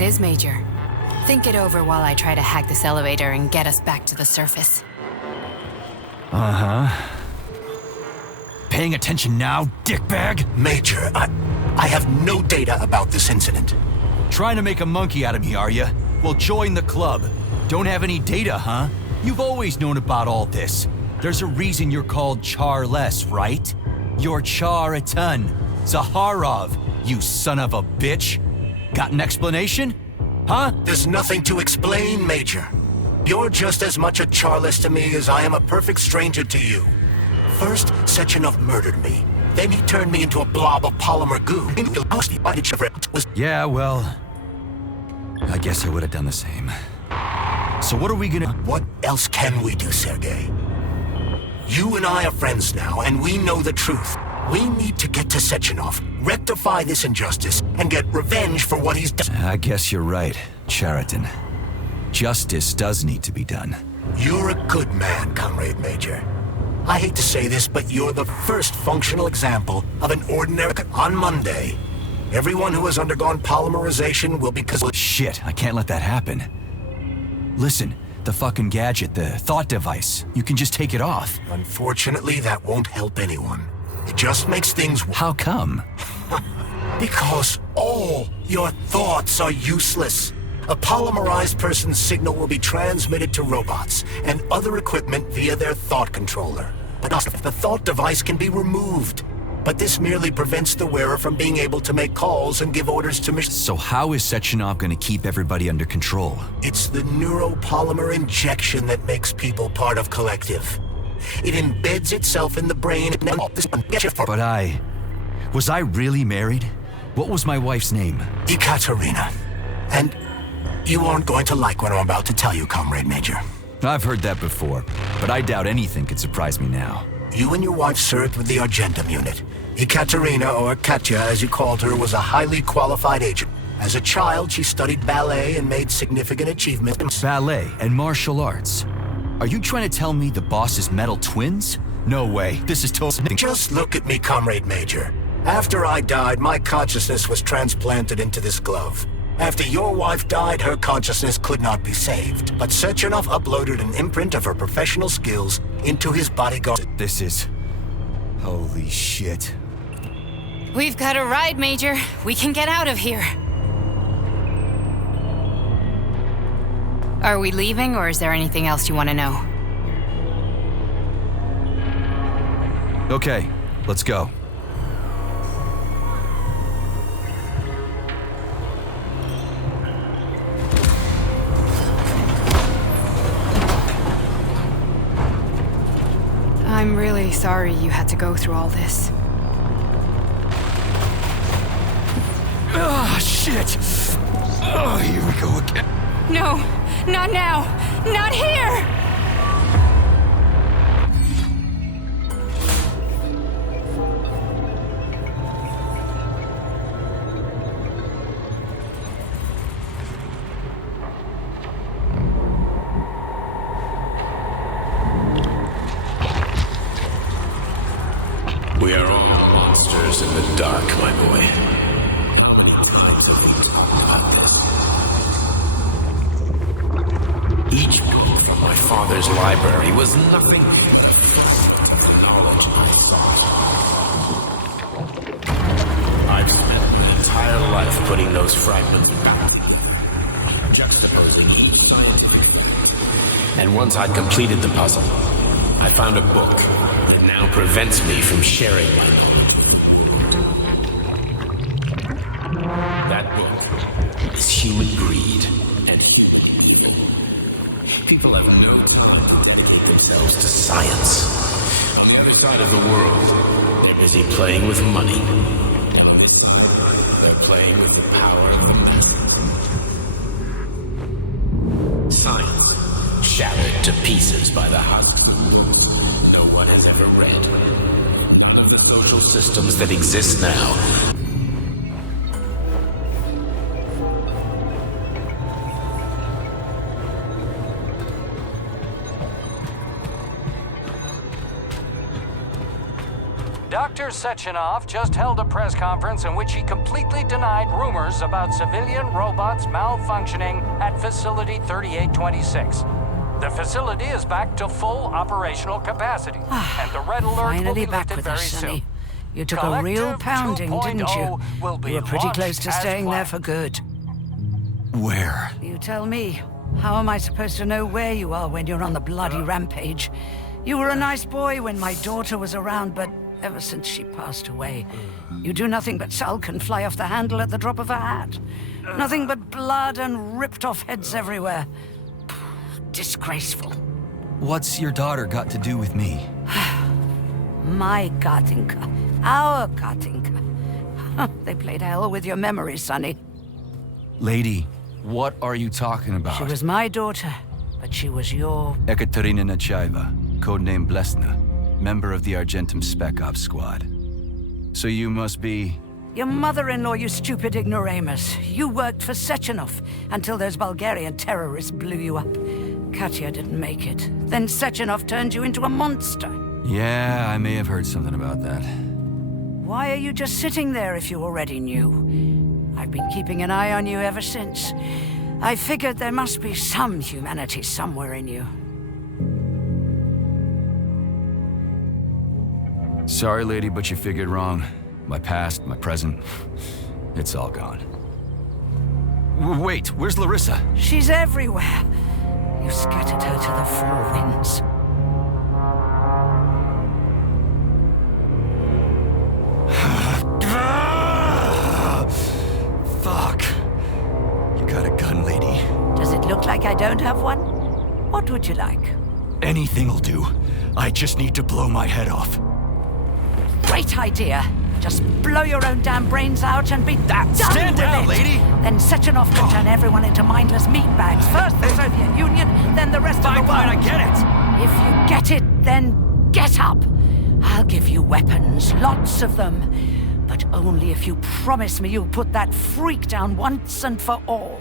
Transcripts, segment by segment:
it is, Major. Think it over while I try to hack this elevator and get us back to the surface. Uh-huh. Paying attention now, dickbag? Major, I have no data about this incident. Trying to make a monkey out of me, are ya? Well, join the club. Don't have any data, huh? You've always known about all this. There's a reason you're called Charless, right? You're Char-a-ton. Zaharov, you son of a bitch. Got an explanation? Huh? There's nothing to explain, Major. You're just as much a Charless to me as I am a perfect stranger to you. First, Sechenov murdered me. Then he turned me into a blob of polymer goo. Yeah, well, I guess I would have done the same. So what are we gonna... What else can we do, Sergei? You and I are friends now, and we know the truth. We need to get to Sechenov, rectify this injustice, and get revenge for what he's done. I guess you're right, Chariton. Justice does need to be done. You're a good man, Comrade Major. I hate to say this, but you're the first functional example of an ordinary... On Monday, everyone who has undergone polymerization will be... Shit, I can't let that happen. Listen, the fucking gadget, the thought device, you can just take it off. Unfortunately, that won't help anyone. It just makes things... How come? Because all your thoughts are useless. A polymerized person's signal will be transmitted to robots and other equipment via their thought controller. But the thought device can be removed. But this merely prevents the wearer from being able to make calls and give orders to missions. So how is Sechenov going to keep everybody under control? It's the neuropolymer injection that makes people part of Collective. It embeds itself in the brain. But was I really married? What was my wife's name? Ekaterina. And you aren't going to like what I'm about to tell you, Comrade Major. I've heard that before, but I doubt anything could surprise me now. You and your wife served with the Argentum unit. Ekaterina, or Katya as you called her, was a highly qualified agent. As a child, she studied ballet and made significant achievements. Ballet and martial arts. Are you trying to tell me the boss is metal twins? No way, this is totally... Just look at me, Comrade Major. After I died, my consciousness was transplanted into this glove. After your wife died, her consciousness could not be saved. But Sechenov uploaded an imprint of her professional skills into his bodyguard. This is... Holy shit. We've got a ride, Major. We can get out of here. Are we leaving, or is there anything else you want to know? Okay, let's go. I'm really sorry you had to go through all this. Ah, shit! Oh, here we go again. No, not now! Not here! We are all monsters in the dark, my boy. Each book from my father's library was nothing but the knowledge I sought. I've spent an entire life putting those fragments back, juxtaposing each side. And once I'd completed the puzzle, I found a book that now prevents me from sharing my knowledge. That book is human greed and human. People have no time to dedicate themselves to science. On the other side of the world, they're busy playing with money. Down this side, they're playing with the power of the master. Science shattered to pieces by the husband no one has ever read. None of the social systems that exist now. Dr. Sechenov just held a press conference in which he completely denied rumors about civilian robots malfunctioning at Facility 3826. The facility is back to full operational capacity, and the red alert will Finally be back lifted with very us, soon. Sonny. You took a real Collective pounding, didn't 2.0 you? will be You were pretty close launched to as staying there planned. for good. Where? You tell me. How am I supposed to know where you are when you're on the bloody rampage? You were a nice boy when my daughter was around, but ever since she passed away, you do nothing but sulk and fly off the handle at the drop of a hat. Nothing but blood and ripped off heads everywhere. Disgraceful. What's your daughter got to do with me? My Katinka. Our Katinka. They played hell with your memories, Sonny. Lady, what are you talking about? She was my daughter, but she was your... Ekaterina Nechaeva, codename Blesna, member of the Argentum Spec Ops squad. So you must be... Your mother-in-law, you stupid ignoramus. You worked for Sechenov until those Bulgarian terrorists blew you up. Katya didn't make it. Then Sechenov turned you into a monster. Yeah, I may have heard something about that. Why are you just sitting there if you already knew? I've been keeping an eye on you ever since. I figured there must be some humanity somewhere in you. Sorry, lady, but you figured wrong. My past, my present, it's all gone. Wait, where's Larissa? She's everywhere. You scattered her to the four winds. Fuck. You got a gun, lady. Does it look like I don't have one? What would you like? Anything'll do. I just need to blow my head off. Great idea. Just blow your own damn brains out and be done Stand with down, it. lady. Then Sechenov can turn everyone into mindless meatbags. First the Soviet Union, then the rest of the world. Fine, I get it. If you get it, then get up. I'll give you weapons, lots of them. But only if you promise me you'll put that freak down once and for all.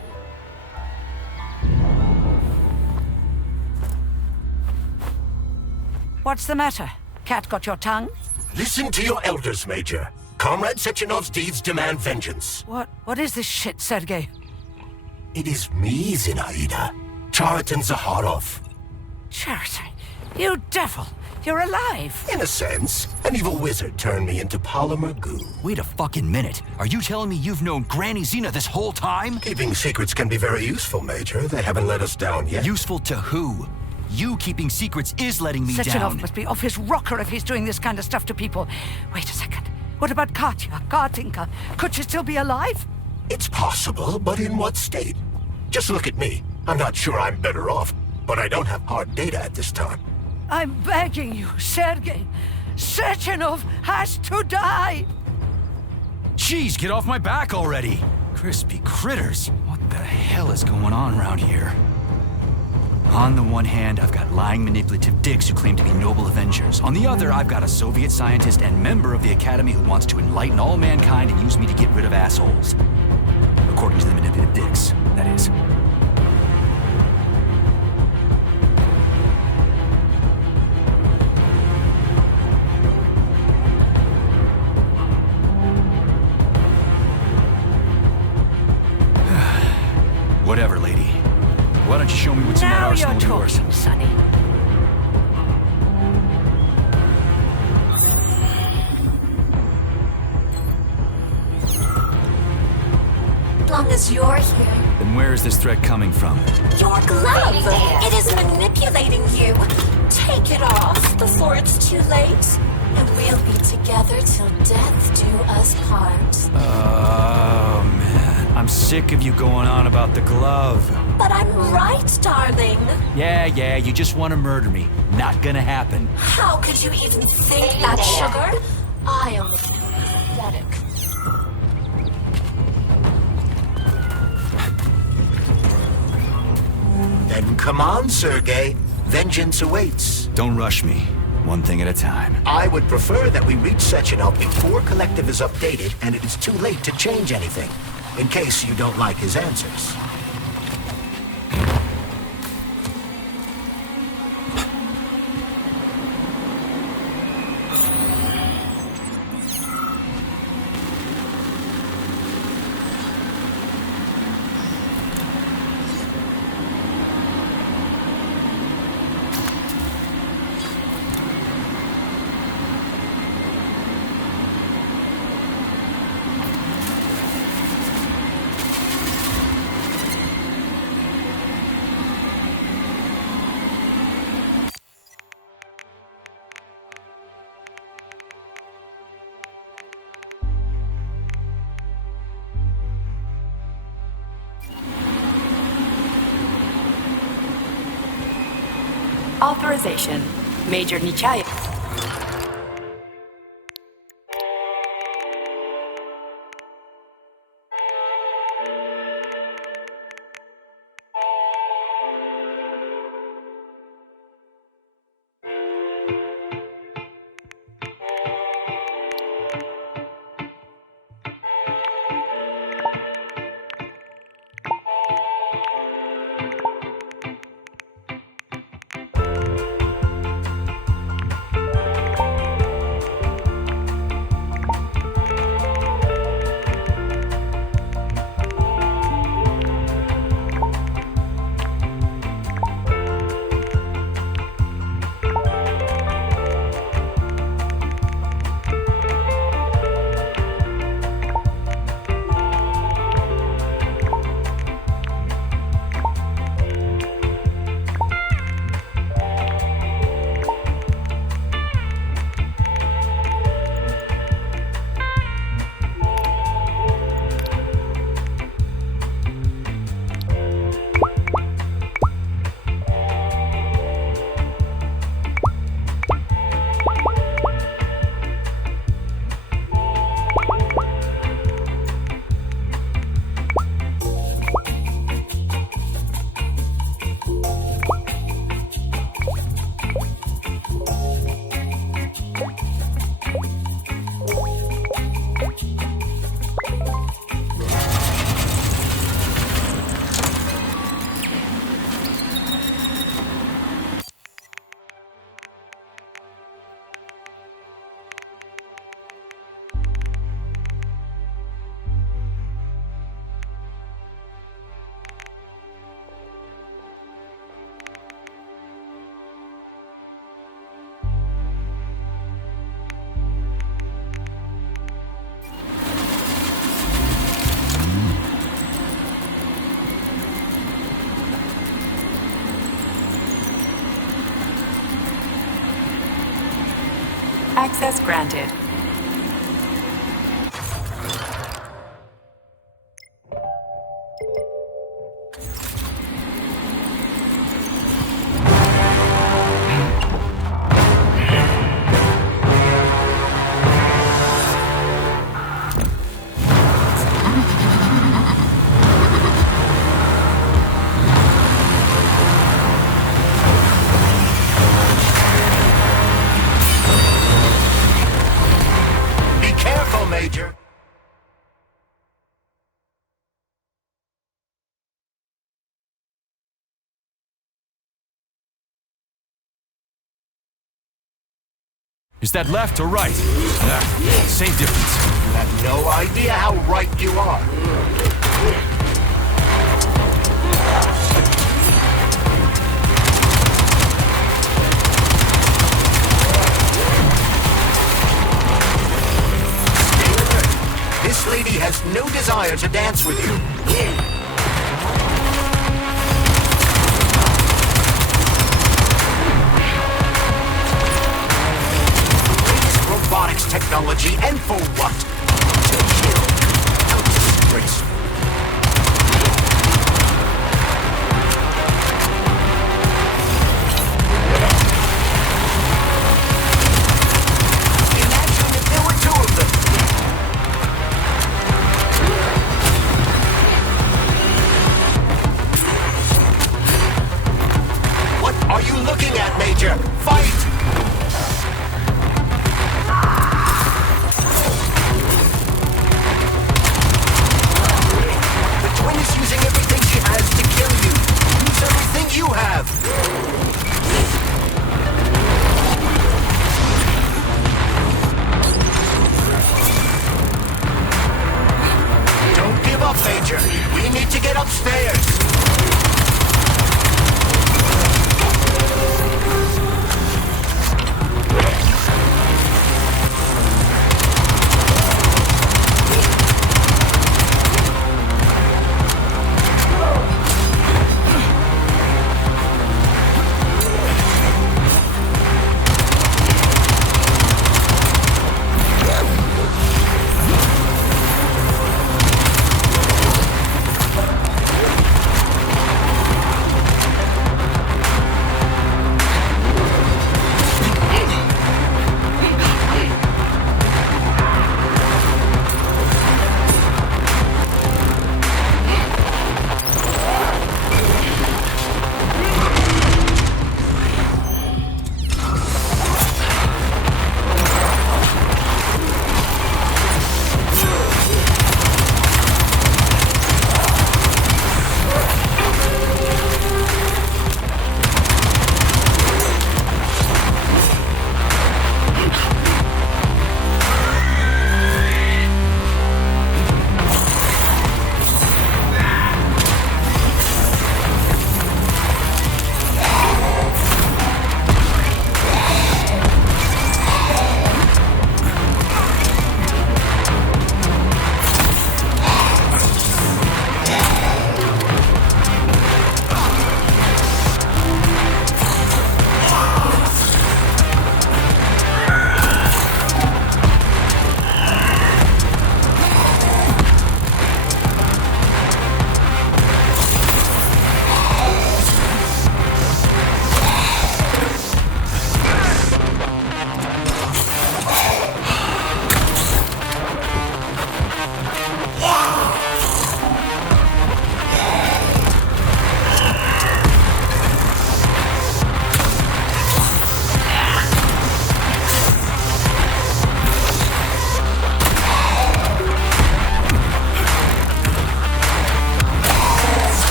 What's the matter? Cat got your tongue? Listen to your elders, Major. Comrade Sechenov's deeds demand vengeance. What is this shit, Sergei? It is me, Zinaida. Chariton Zaharov. Chariton, you devil! You're alive! In a sense, an evil wizard turned me into polymer goo. Wait a fucking minute. Are you telling me you've known Granny Zina this whole time? Keeping secrets can be very useful, Major. They haven't let us down yet. Useful to who? You keeping secrets is letting me Sechenov down. must be off his rocker if he's doing this kind of stuff to people. Wait a second. What about Katya, Katinka? Could she still be alive? It's possible, but in what state? Just look at me. I'm not sure I'm better off, but I don't have hard data at this time. I'm begging you, Sergei. Sechenov has to die! Jeez, get off my back already! Crispy critters. What the hell is going on around here? On the one hand, I've got lying, manipulative dicks who claim to be noble avengers. On the other, I've got a Soviet scientist and member of the Academy who wants to enlighten all mankind and use me to get rid of assholes. According to the manipulative dicks, that is. Whatever, lady. Why don't you show me what's in that Now arsenal you're of yours? talking, Sonny. As long as you're here. Then where is this threat coming from? Your glove! It is manipulating you. Take it off before it's too late. And we'll be together till death do us part. Oh, man. I'm sick of you going on about the glove. But I'm right, darling. Yeah, you just want to murder me. Not gonna happen. How could you even think that, sugar? I only think pathetic. Then come on, Sergei. Vengeance awaits. Don't rush me. One thing at a time. I would prefer that we reach Sechenov before Collective is updated and it is too late to change anything, in case you don't like his answers. Authorization. Major Nichayev. Access granted. Major. Is that left or right? Same difference. You have no idea how right you are. This lady has no desire to dance with you. Latest robotics technology, and for what? To kill. How disgraceful. Imagine if there were two of them. Are you looking at, Major? Fight!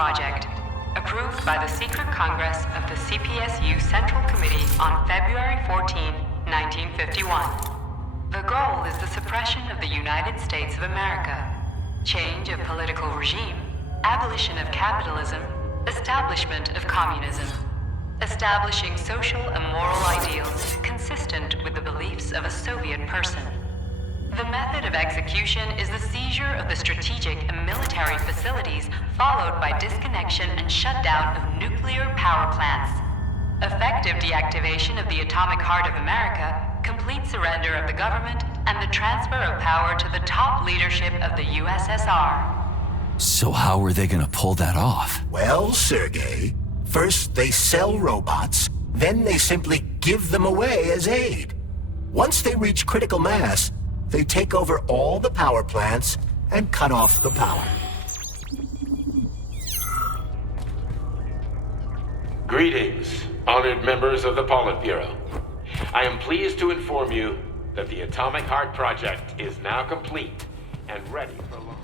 Project, approved by the Secret Congress of the CPSU Central Committee on February 14, 1951. The goal is the suppression of the United States of America, change of political regime, abolition of capitalism, establishment of communism, establishing social and moral ideals consistent with the beliefs of a Soviet person. The method of execution is the seizure of the strategic and military facilities, followed by disconnection and shutdown of nuclear power plants. Effective deactivation of the atomic heart of America, complete surrender of the government, and the transfer of power to the top leadership of the USSR. So how are they gonna pull that off? Well, Sergei, first they sell robots, then they simply give them away as aid. Once they reach critical mass, they take over all the power plants and cut off the power. Greetings, honored members of the Politburo. I am pleased to inform you that the Atomic Heart Project is now complete and ready for launch.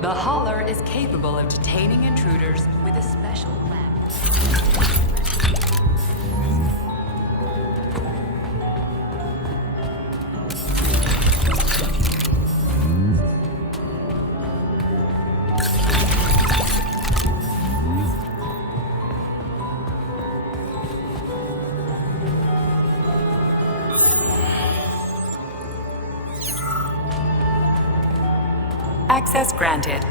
The Hauler is capable of detaining intruders with a special plan. Access granted.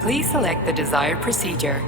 Please select the desired procedure.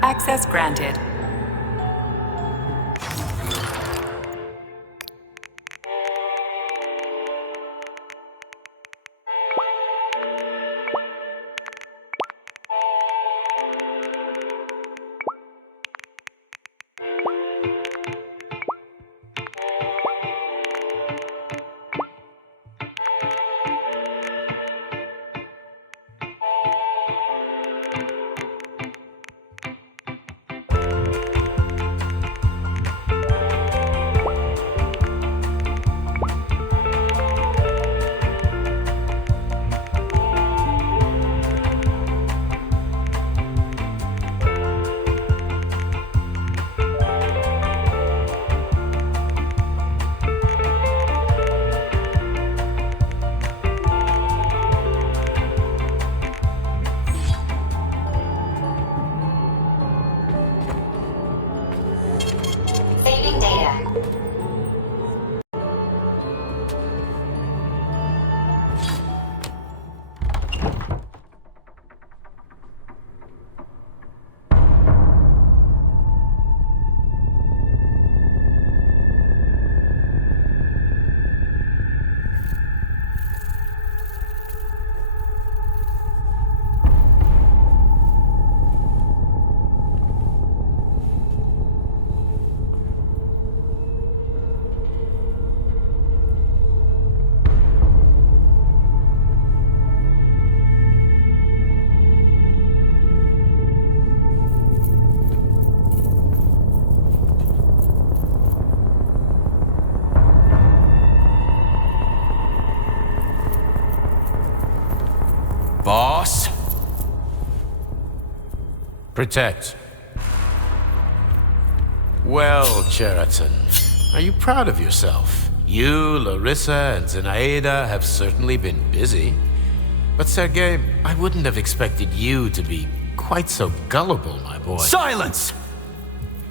Access granted. boss. Protect. Well, Cheriton, are you proud of yourself? You, Larissa, and Zenaida have certainly been busy. But Sergei, I wouldn't have expected you to be quite so gullible, my boy. Silence!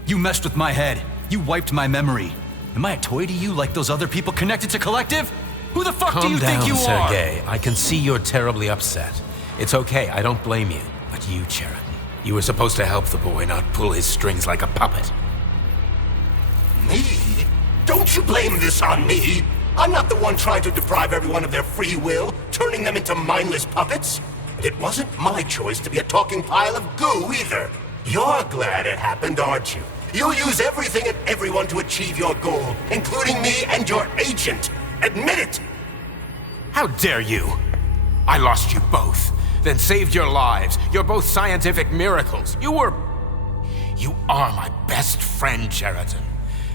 You messed with my head. You wiped my memory. Am I a toy to you like those other people connected to Collective? Who the fuck do you think you are? Calm down, Sergei. I can see you're terribly upset. It's okay, I don't blame you. But you, Cheriton, you were supposed to help the boy, not pull his strings like a puppet. Me? Don't you blame this on me? I'm not the one trying to deprive everyone of their free will, turning them into mindless puppets. It wasn't my choice to be a talking pile of goo either. You're glad it happened, aren't you? You'll use everything and everyone to achieve your goal, including me and your agent. Admit it! How dare you! I lost you both, then saved your lives. You're both scientific miracles. You are my best friend, Cheriton.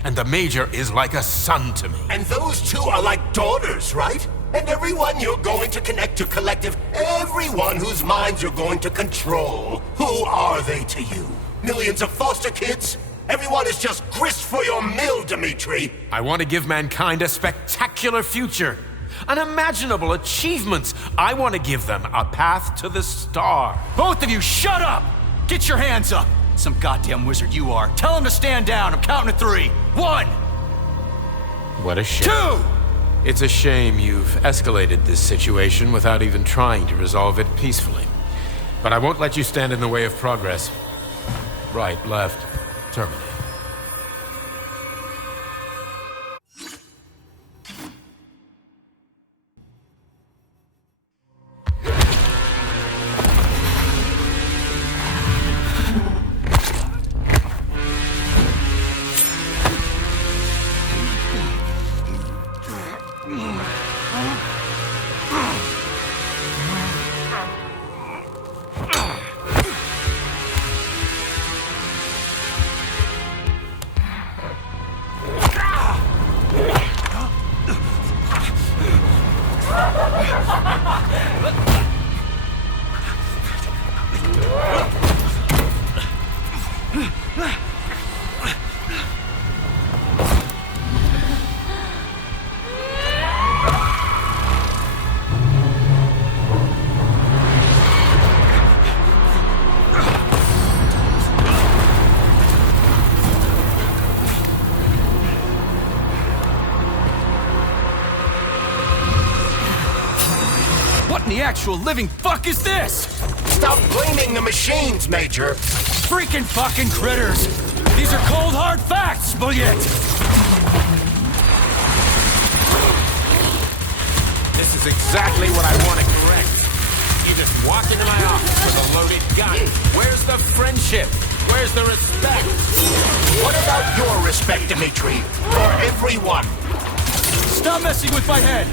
And the Major is like a son to me. And those two are like daughters, right? And everyone you're going to connect to Collective, everyone whose minds you're going to control, who are they to you? Millions of foster kids? Everyone is just grist for your mill, Dimitri. I want to give mankind a spectacular future. Unimaginable achievements. I want to give them a path to the star. Both of you, shut up! Get your hands up! Some goddamn wizard you are. Tell him to stand down. I'm counting to 3. 1! What a shame. 2! It's a shame you've escalated this situation without even trying to resolve it peacefully. But I won't let you stand in the way of progress. Right, left, terminate. What in the actual living fuck is this? Stop blaming the machines, Major. Freaking fucking critters! These are cold hard facts, Bullet! This is exactly what I want to correct. You just walk into my office with a loaded gun. Where's the friendship? Where's the respect? What about your respect, Dimitri? For everyone. Stop messing with my head!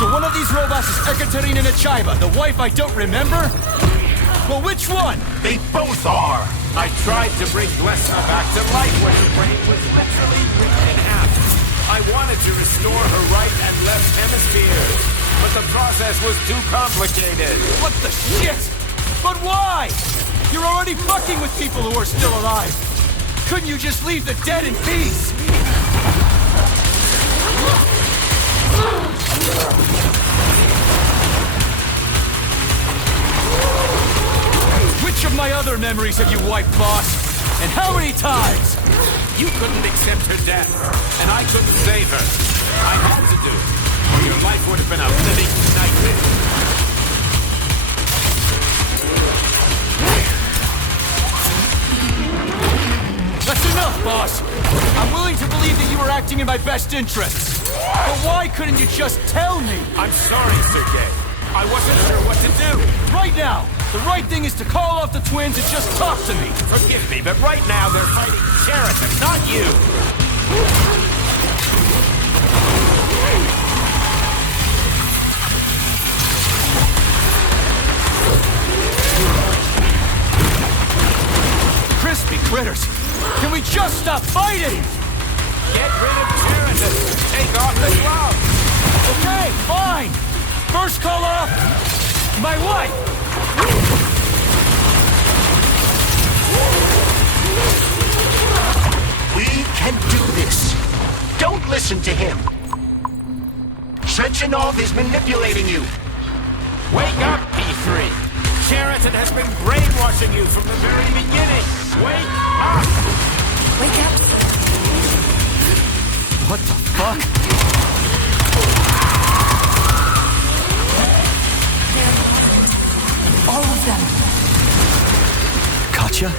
So one of these robots is Ekaterina Nechaeva, the wife I don't remember? Well, which one? They both are. I tried to bring Glesna back to life when her brain was literally ripped in half. I wanted to restore her right and left hemispheres, but the process was too complicated. What the shit? But why? You're already fucking with people who are still alive. Couldn't you just leave the dead in peace? Which of my other memories have you wiped, boss? And how many times? You couldn't accept her death, and I couldn't save her. I had to do it, or your life would have been a living nightmare. That's enough, boss! I'm willing to believe that you were acting in my best interests. But why couldn't you just tell me? I'm sorry, Sergei. I wasn't sure what to do. Right now, the right thing is to call off the twins and just talk to me. Forgive me, but right now they're fighting Cheriton, not you. Crispy critters! Can we just stop fighting? Get rid of Cheriton. Take off the gloves. Okay, fine. First call off my wife. listen to him. Sechenov is manipulating you. Wake up, P3! Sheraton has been brainwashing you from the very beginning! Wake up! Wake up. What the fuck? All of them. Katya?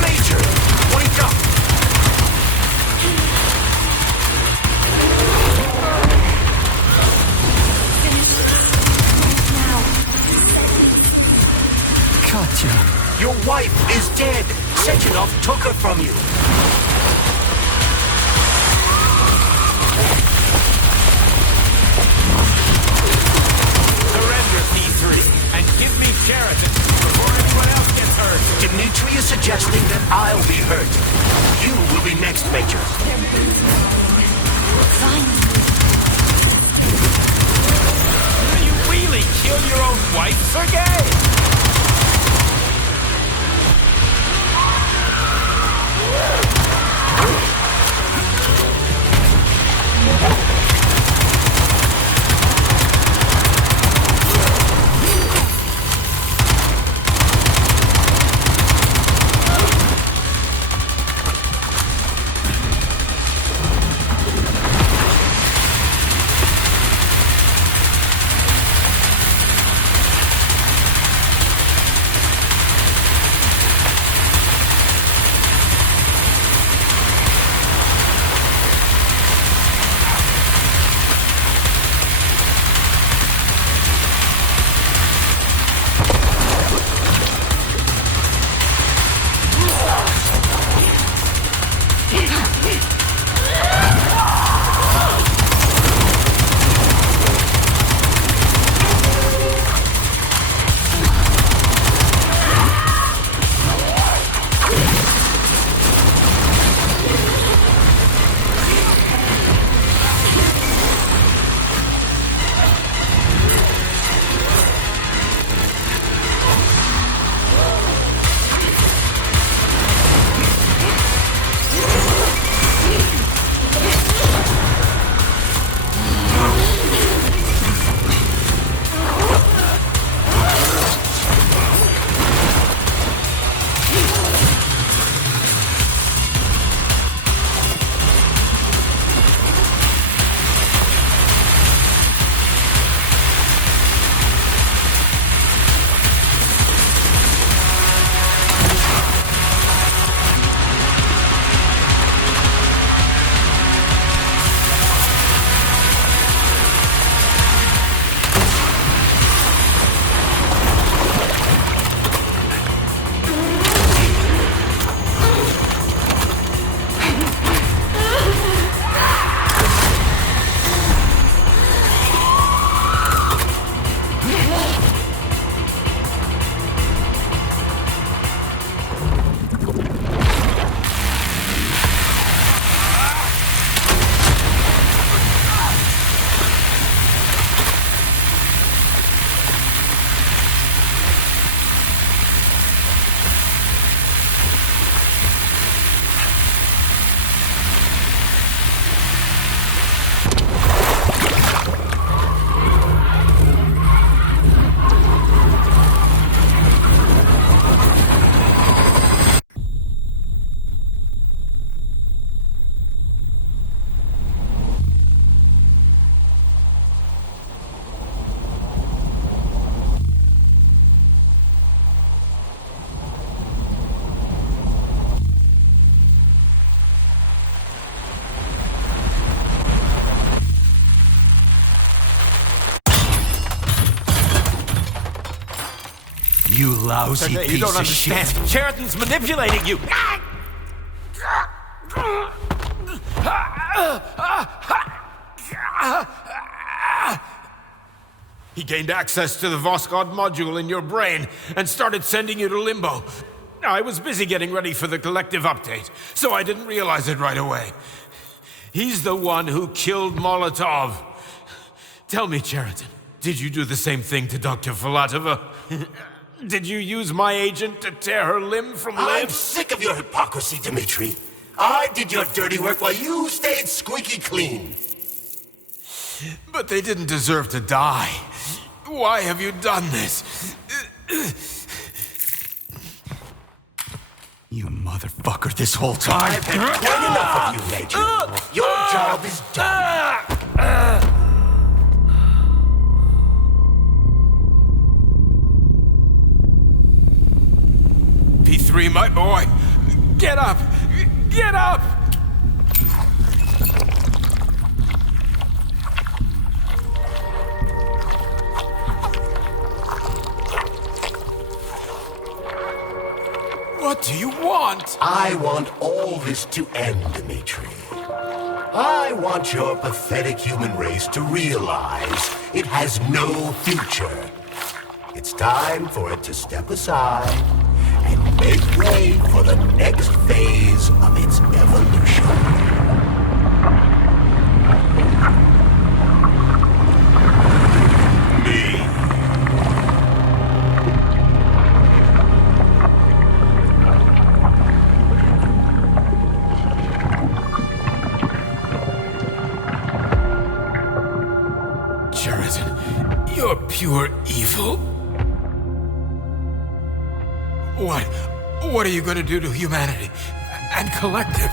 Major, wake up! Katya. Your wife is dead. Sechenov took her from you. Surrender, P3, and give me Sheraton before anyone else gets hurt! Dimitri is suggesting that I'll be hurt. You will be next, Major. Will you really kill your own wife, Sergei? You lousy Sergei, piece you don't of understand. shit. Sheraton's manipulating you. He gained access to the Voskhod module in your brain and started sending you to Limbo. I was busy getting ready for the collective update, so I didn't realize it right away. He's the one who killed Molotov. Tell me, Cheriton, did you do the same thing to Dr. Filatova? Did you use my agent to tear her limb from limb? I'm sick of your hypocrisy, Dmitri. I did your dirty work while you stayed squeaky clean. But they didn't deserve to die. Why have you done this? You motherfucker this whole time! I've had quite enough of you, Major. Your job is done. P3, my boy! Get up! Get up! What do you want? I want all this to end, Dmitri. I want your pathetic human race to realize it has no future. It's time for it to step aside and make way for the next phase of its evolution. Me. Cheriton, you're pure evil. What are you going to do to humanity and collective?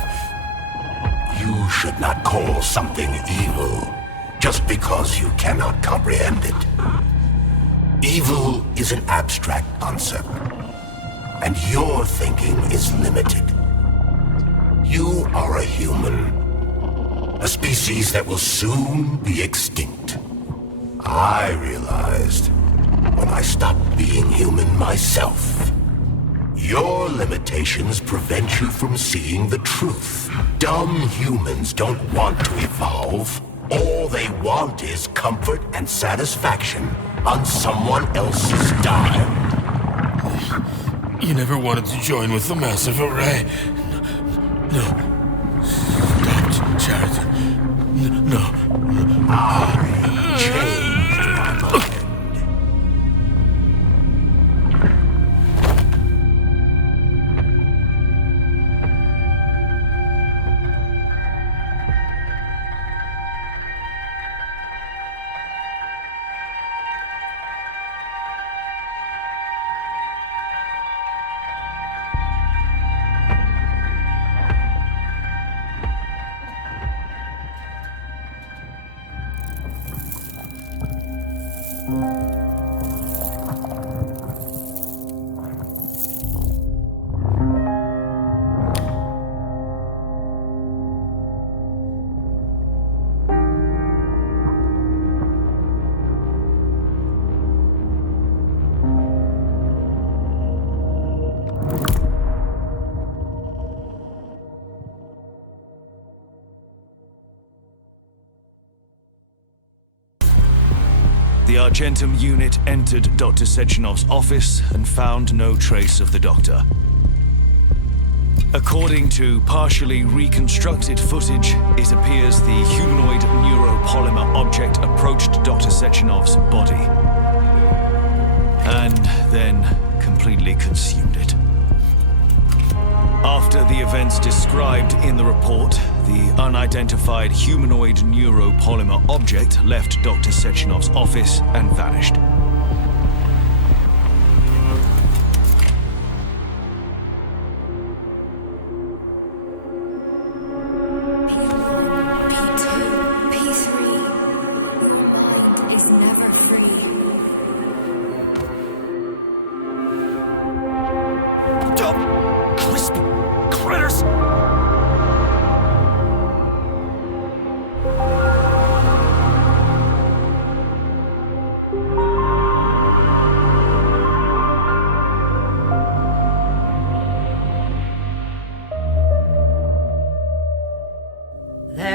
You should not call something evil just because you cannot comprehend it. Evil is an abstract concept, and your thinking is limited. You are a human, a species that will soon be extinct. I realized when I stopped being human myself. Your limitations prevent you from seeing the truth. Dumb humans don't want to evolve. All they want is comfort and satisfaction on someone else's dime. You never wanted to join with the massive array. No. Stop, Cheriton. No. I changed my mind. The Argentum unit entered Dr. Sechenov's office and found no trace of the doctor. According to partially reconstructed footage, it appears the humanoid neuropolymer object approached Dr. Sechenov's body and then completely consumed it. After the events described in the report, the unidentified humanoid neuropolymer object left Dr. Sechenov's office and vanished.